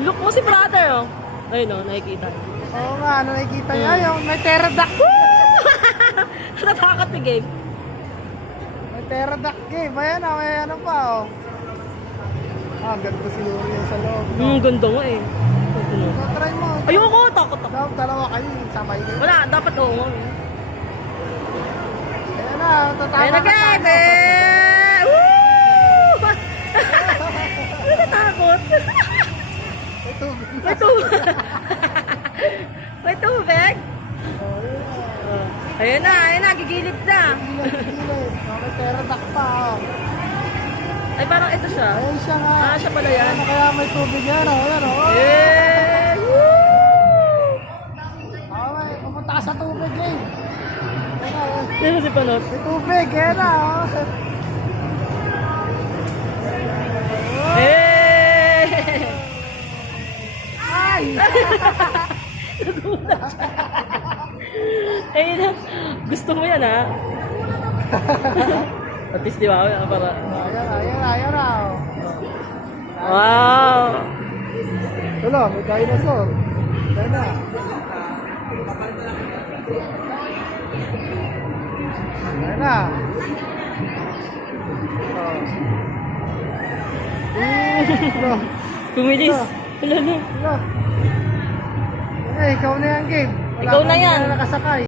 Look mo si brother, oh. Ayun, oh, nakikita. Oo nga, ano nakikita niya? Yung may pterodactyl. Nakakatigil. May pterodactyl game. Ayan ah, may ano pa oh. Ah, ganda siguro yun sa loob. No? Ganda nga eh. Ano? So, try mo. Ayoko, takot ako. Dalawa kayo, sabay kayo. Wala, dapat oo nga. Ayan na, tatama Ayun na ka sa guys, ano. eh! Woo! Ano natakot? May tubig. May tubig. May tubig? Oh, yun ah. Ayun na, gigilid na. Gilid. Oh, may pterodactyl pa oh. Ay, parang ito siya. Ayun siya nga. Ah, siya pala yan. Ano kaya may tubig yan oh. Ayan oh. Eh! Woo! Okay, pumunta ka sa tubig eh. Ayan na, oh. Sino si Panot? May tubig, ayan na oh. Eh! Ay! Ayun na. Gusto mo yan, ha? At least, di ba? Para... Ayan na oh. Wow! Wala, may dinosaur. Ayan na. Ayan na. Oh. Kumilis. Wala na. Ikaw na yan, game. Wala Ikaw na kang yan. nakasakay.